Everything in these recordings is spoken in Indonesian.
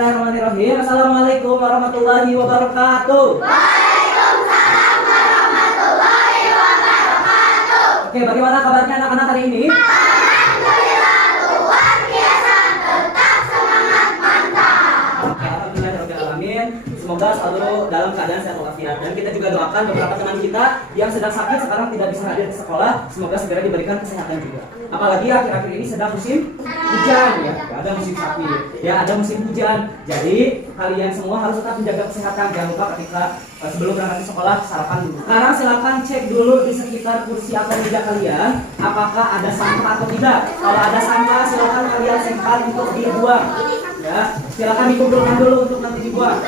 Bismillahirrahmanirrahim. Assalamualaikum warahmatullahi wabarakatuh. Waalaikumsalam warahmatullahi wabarakatuh. Oke, bagaimana kabarnya anak-anak hari ini? Alhamdulillah luar biasa, tetap semangat, mantap. Oke, alhamdulillahirrahmanirrahim. Semoga selalu dalam keadaan sehat walafiat. Dan kita juga doakan beberapa teman kita yang sedang sakit sekarang tidak bisa hadir ke sekolah, semoga segera diberikan kesehatan juga. Apalagi akhir-akhir ini sedang musim hujan ya, ada musim sakit, ya ada musim hujan. Jadi kalian semua harus tetap menjaga kesehatan. Jangan lupa ketika sebelum berangkat ke sekolah sarapan dulu. Sekarang silakan cek dulu di sekitar kursi atau meja kalian apakah ada sampah atau tidak. Kalau ada sampah silakan kalian simpan untuk dibuang. Ya, silakan dikumpulkan dulu untuk nanti dibuang.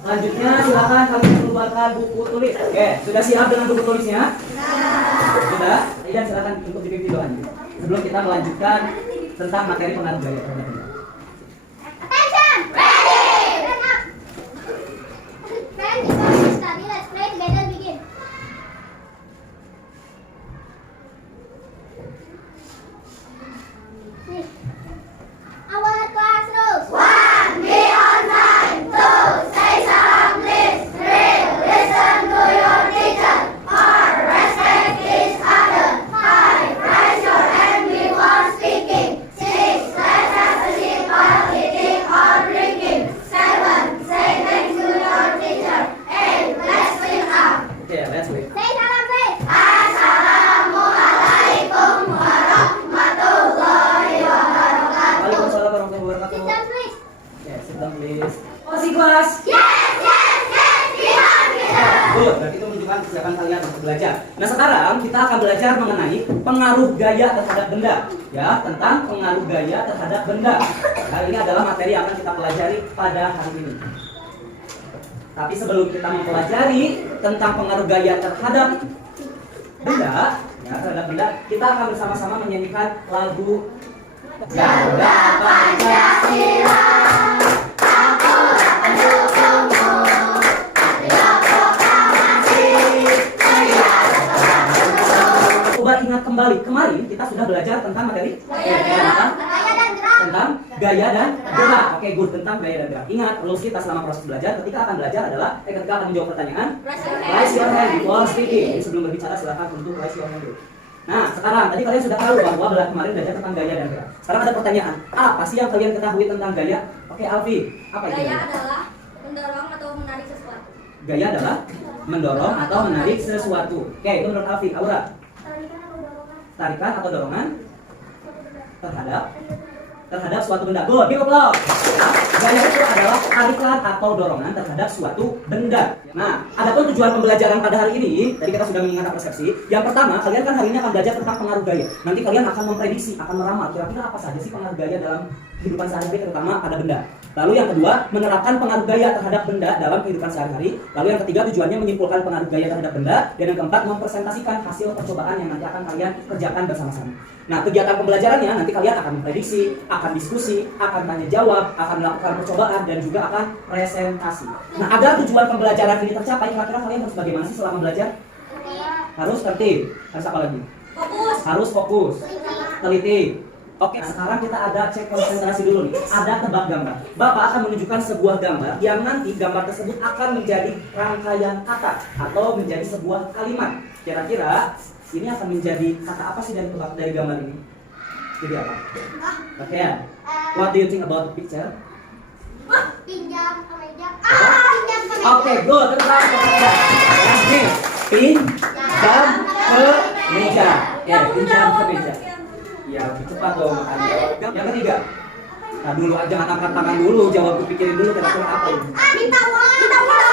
Selanjutnya silakan kalian keluarkan buku tulis. Oke, sudah siap dengan buku tulisnya? Sudah? Dan silakan untuk dipimpin doanya. Sebelum kita melanjutkan tentang materi pengaruh gaya terhadap benda. Attention! Ready! Friends, before we study, let's play together. Begin. Our class rules. 1. Be on time. 2. Say salam please. 3. Listen to your teacher. 4. Respect each other. 5. Raise your hand before speaking. 6. Let's have a sip while eating or drinking. 7. Say thanks to your teacher. 8. Let's clean up. Oke, let's wait. Say salam please. Assalamualaikum warahmatullahi wabarakatuh. Waalaikumsalam warahmatullahi wabarakatuh. Sit down please. Oke, sit down please. Masih kelas? Yes, kita. Good, berarti itu menunjukkan kesiapan kalian untuk belajar. Nah sekarang kita akan belajar mengenai pengaruh gaya terhadap benda. Ya, tentang pengaruh gaya terhadap benda. Nah ini adalah materi yang akan kita pelajari pada hari ini. Tapi sebelum kita mempelajari tentang pengaruh gaya terhadap benda, ya, terhadap benda, kita akan bersama-sama menyanyikan lagu Garuda Pancasila. Coba ingat kembali, kemarin kita sudah belajar tentang materi Gaya dan gerak. tentang gaya dan gerak. Oke, good, tentang gaya dan gerak. Ingat, rules kita selama proses belajar ketika akan belajar adalah ketika akan menjawab pertanyaan, raise your hand before speaking. Jadi sebelum berbicara silakan untuk raise your hand dulu. Nah, sekarang tadi kalian sudah tahu bahwa kemarin belajar tentang gaya dan gerak. Sekarang ada pertanyaan, apa sih yang kalian ketahui tentang gaya? Oke, Alfi, apa itu? Gaya adalah mendorong atau menarik sesuatu. Gaya adalah mendorong atau menarik sesuatu. Oke, itu menurut Alfi. Aura, tarikan atau dorongan terhadap suatu benda. Good, big applause. Nah, gaya itu adalah tarikan atau dorongan terhadap suatu benda. Nah, adapun tujuan pembelajaran pada hari ini, tadi kita sudah mengingat persepsi. Yang pertama, kalian kan hari ini akan belajar tentang pengaruh gaya. Nanti kalian akan memprediksi, akan meramal kira-kira apa saja sih pengaruh gaya dalam kehidupan sehari-hari, terutama pada benda. Lalu yang kedua, menerapkan pengaruh gaya terhadap benda dalam kehidupan sehari-hari. Lalu yang ketiga, tujuannya menyimpulkan pengaruh gaya terhadap benda. Dan yang keempat, mempresentasikan hasil percobaan yang nanti akan kalian kerjakan bersama-sama. Nah, kegiatan pembelajarannya nanti kalian akan memprediksi, akan diskusi, akan tanya jawab, akan melakukan percobaan, dan juga akan presentasi. Nah, agar tujuan pembelajaran ini tercapai, kira-kira kalian harus bagaimana sih selama belajar? Harus tertib. Harus apa lagi? Fokus. Harus fokus. Teliti. Oke, sekarang kita ada cek konsentrasi dulu nih. Ada tebak gambar. Bapak akan menunjukkan sebuah gambar yang nanti gambar tersebut akan menjadi rangkaian kata atau menjadi sebuah kalimat. Kira-kira ini akan menjadi kata apa sih dari gambar ini? Jadi apa? Oke, what do you think about the picture? Pinjam kemeja. Pinjam kemeja. Oke, good. Tentang kemeja. Pinjam kemeja. Ya, pinjam kemeja. Ya, lebih cepat dong makanya. Yang ketiga. Nah dulu, jangan angkat tangan dulu, jawab, pikirin dulu kira-kira apa ini. Minta uang. Minta uang.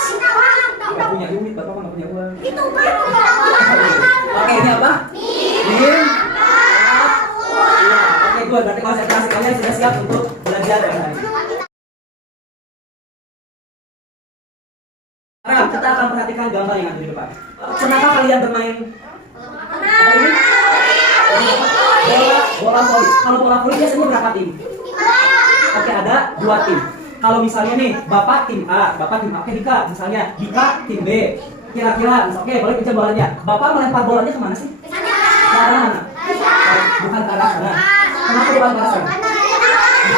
Minta uang. Gak punya duit, bapak kan gak punya uang. Itu minta uang. Oke, ini apa? Min. Oke, good. Berarti konsentrasi kalian sudah siap untuk belajar pada hari ini. Sekarang kita akan perhatikan gambar yang ada di depan. Kenapa kalian bermain apa ini? Bola voli. Kalau bola voli biasanya berapa tim? Oke, ada 2 tim. Kalau misalnya nih, Bapak tim A, Bapak tim A. Oke, Dika, misalnya Dika tim B. Kira-kira, oke, boleh pinjam bolanya. Bapak melempar bolanya kemana sih? Ke arah mana? Bukan ke arah sana. Kenapa bukan ke arah sana?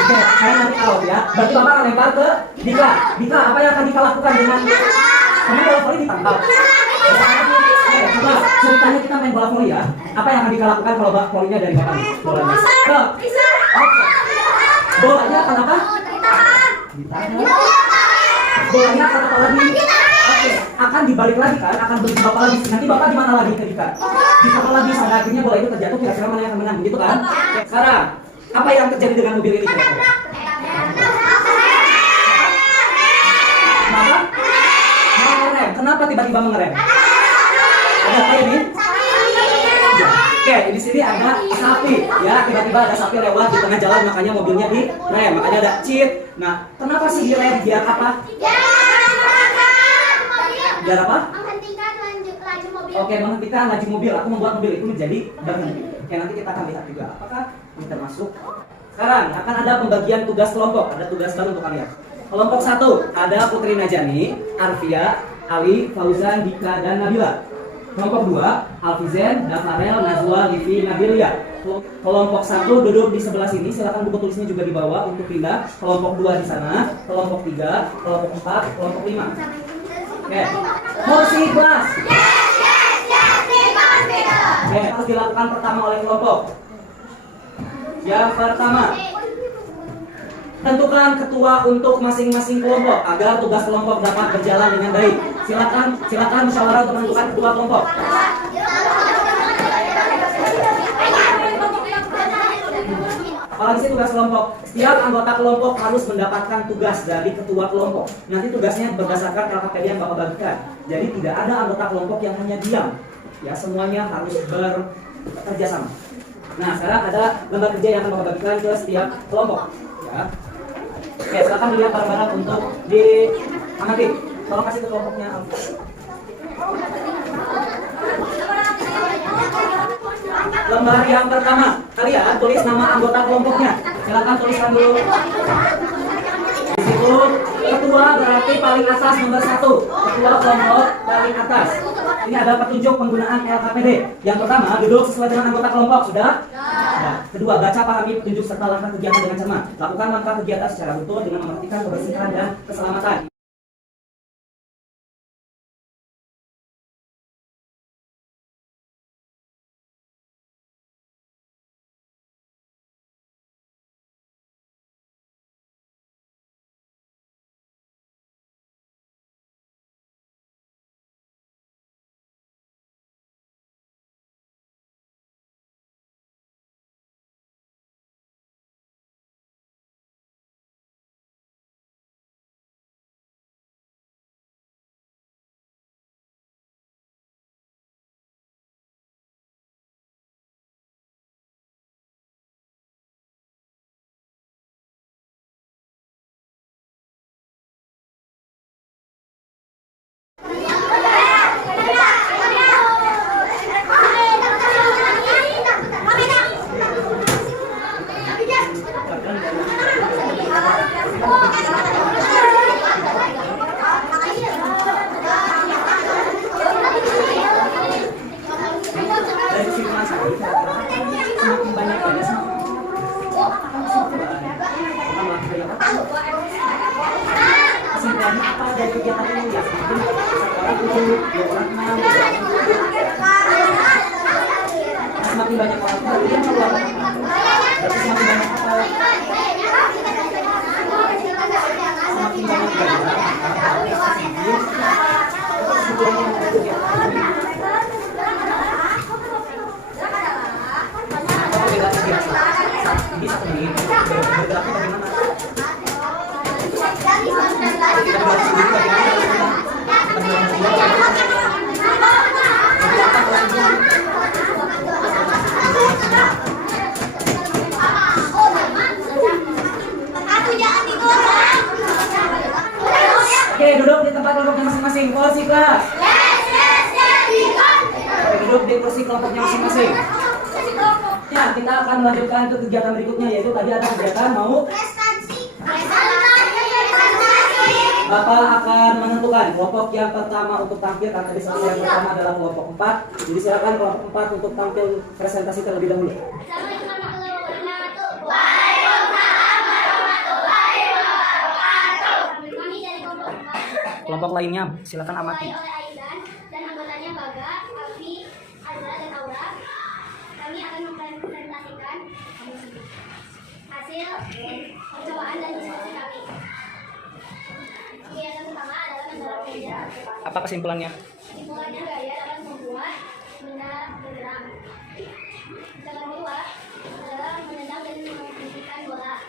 Oke, kalian nanti out ya. Berarti Bapak akan lempar ke Dika. Dika, apa yang akan Dika lakukan dengan kamu bola voli ditangkap? Oke, coba ceritanya kita main bola voli ya. Apa yang akan Dika lakukan kalau volinya dari Bapak? Bolanya. Go. Oke. Bolanya akan apa? Ditahan. Bolanya akan apa lagi? Oke, akan dibalik lagi kan? Akan beri Bapak lagi. Nanti Bapak di mana lagi ke Dika? Di kapal lagi sampai akhirnya bola itu terjatuh. Kira-kira mana yang akan menang? Begitu kan? Oke, sekarang apa yang terjadi dengan mobil ini? Kira-kira? Kenapa? Mengerem. Kenapa tiba-tiba mengerem? Ada apa ini? Oke, di sini ada sapi, ya. Tiba-tiba ada sapi lewat di tengah jalan, makanya mobilnya direm. Makanya ada cheat. Nah, kenapa sih direm? Biar apa? Biar apa? Menghentikan laju mobil. Oke, menghentikan laju mobil. Aku membuat mobil itu menjadi berhenti. Oke, nanti kita akan lihat juga apakah ini termasuk. Sekarang akan ada pembagian tugas kelompok. Ada tugas baru untuk kalian. Kelompok 1 ada Putri Najani, Arfia, Ali, Fauzan, Dika, dan Nabila. Kelompok 2 Alfizen, Dafarel, Nazwa, Livi, Nabilia. Kelompok 1 duduk di sebelah sini. Silakan buku tulisnya juga dibawa untuk pindah. Kelompok 2 di sana. Kelompok 3, kelompok 4, kelompok 5. Oke, kursi kelas. Oke, harus dilakukan pertama oleh kelompok. Yang pertama, tentukan ketua untuk masing-masing kelompok agar tugas kelompok dapat berjalan dengan baik. Silakan musyawarah untuk menentukan ketua kelompok. Apalagi sih tugas kelompok. Setiap anggota kelompok harus mendapatkan tugas dari ketua kelompok. Nanti tugasnya berdasarkan LKPD yang Bapak bagikan. Jadi tidak ada anggota kelompok yang hanya diam. Ya, semuanya harus bekerja sama. Nah, sekarang ada lembar kerja yang akan Bapak bagikan ke setiap kelompok. Ya. Oke, silakan dilihat barang-barang untuk diamati. Tolong kasih ke kelompoknya. Lembar yang pertama, kalian tulis nama anggota kelompoknya. Silakan tuliskan dulu. Di situ ketua berarti paling atas nomor 1. Ketua kelompok paling atas. Ini ada petunjuk penggunaan LKPD. Yang pertama, duduk sesuai dengan anggota kelompok. Sudah? Nah, kedua, baca pahami petunjuk serta langkah kegiatan dengan cermat. Lakukan langkah kegiatan secara utuh dengan memperhatikan kebersihan dan keselamatan. Semakin banyak orang berarti semakin banyak apa? Semakin banyak Oke, duduk di tempat duduknya masing-masing. Kursi kelas. Duduk di kursi kelompoknya masing-masing. Ya, kita akan melanjutkan ke kegiatan berikutnya, yaitu tadi ada kegiatan mau Bapak akan menentukan kelompok yang pertama untuk tampil. Karena tadi yang pertama adalah kelompok 4. Jadi silakan kelompok 4 untuk tampil presentasi terlebih dahulu. Kelompok lainnya, silakan amati. Oleh Aidan dan anggotanya Baga, Alfi, Azra, dan Aura. Kami akan mempresentasikan hasil percobaan dan diskusi kami. Kegiatan pertama adalah mendorong meja. Apa kesimpulannya? Kesimpulannya gaya dapat membuat benda bergerak. Kesimpulan kedua adalah menendang dan menghentikan bola.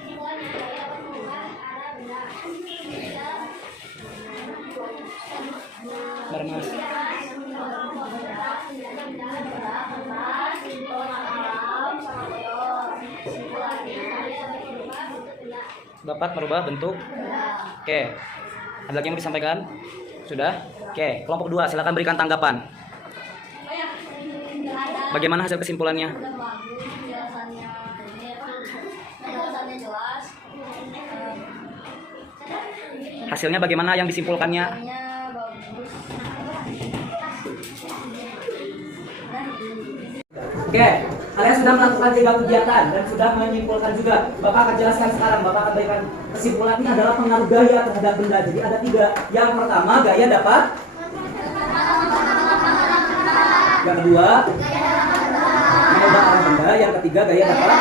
Kesimpulannya gaya dapat mengubah arah benda. Ketiga, Bareng Mas. Dapat merubah bentuk. Oke. Ada lagi yang mau disampaikan? Sudah? Oke. Kelompok 2, silakan berikan tanggapan. Bagaimana hasil kesimpulannya? Penjelasannya jelas. Hasilnya bagaimana yang disimpulkannya? Bagus. Oke, kalian sudah melakukan 3 kegiatan dan sudah menyimpulkan juga. Bapak akan jelaskan sekarang, Bapak akan berikan kesimpulan ini adalah pengaruh gaya terhadap benda. Jadi ada 3. Yang pertama, gaya dapat. Yang kedua, mengubah arah benda. Yang ketiga, gaya dapat.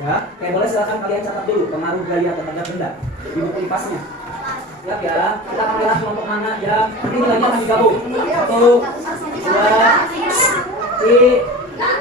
Ya, oke, boleh silakan kalian catat dulu pengaruh gaya terhadap benda di buku lipasnya. Siap ya, kita akan lihat kelompok mana yang nanti nilainya akan digabung. 1, 2, 3.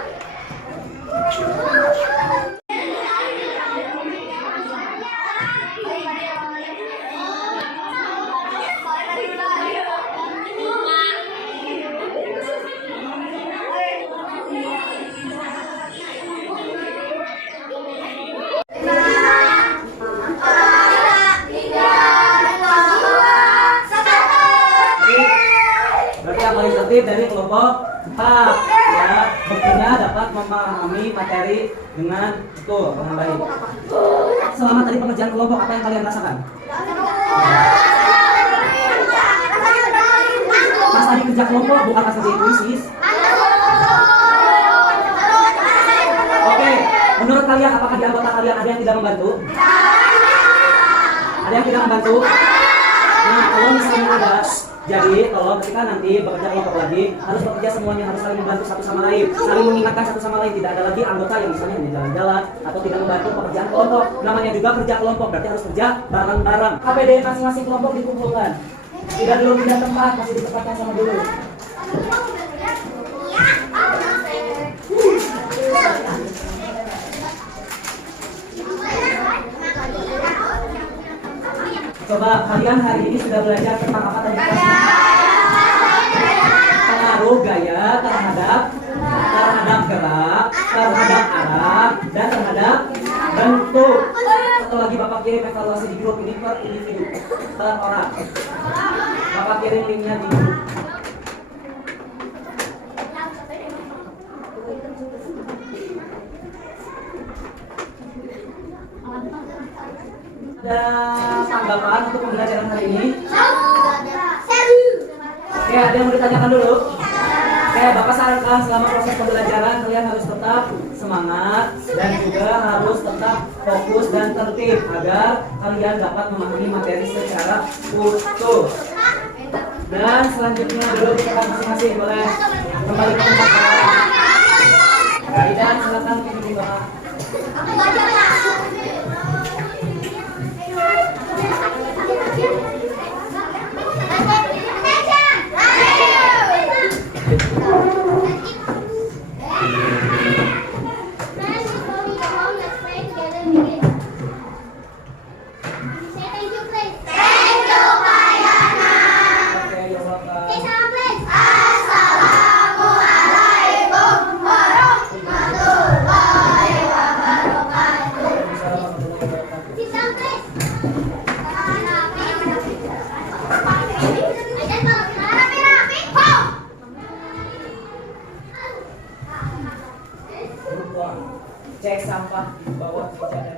Berarti yang paling tertib dari kelompok 4 ya, buktinya dapat memahami materi dengan betul dengan baik. Selama tadi pengerjaan kelompok, apa yang kalian rasakan? Pas tadi kerja kelompok bukan pas kerja intuisis. Oke, menurut kalian apakah di anggota kalian ada yang tidak membantu? Ada yang tidak membantu? Nah, kalau misalnya ada, jadi kalau ketika nanti bekerja kelompok lagi, harus bekerja semuanya, harus saling membantu satu sama lain, saling mengingatkan satu sama lain. Tidak ada lagi anggota yang misalnya hanya jalan-jalan atau tidak membantu pekerjaan kelompok. Namanya juga kerja kelompok, berarti harus kerja bareng-bareng. APD masing-masing kelompok dikumpulkan. Tidak dulu pindah tempat, masih di tempat yang sama dulu. Coba kalian hari ini sudah belajar tentang apa tadi? Pengaruh gaya terhadap gerak, terhadap arah, dan terhadap bentuk. Satu lagi Bapak kirim evaluasi di grup ini per individu, per orang. Bapak kirim linknya di grup. Ada tanggapan untuk pembelajaran hari ini? Oke, ada yang mau ditanyakan dulu? Oke, Bapak sarankan selama proses pembelajaran kalian harus tetap semangat dan juga harus tetap fokus dan tertib agar kalian dapat memahami materi secara utuh. Dan selanjutnya dulu kita masing-masing boleh kembali ke tempat. Dan silakan pilih di bawah. Cek sampah di bawah meja.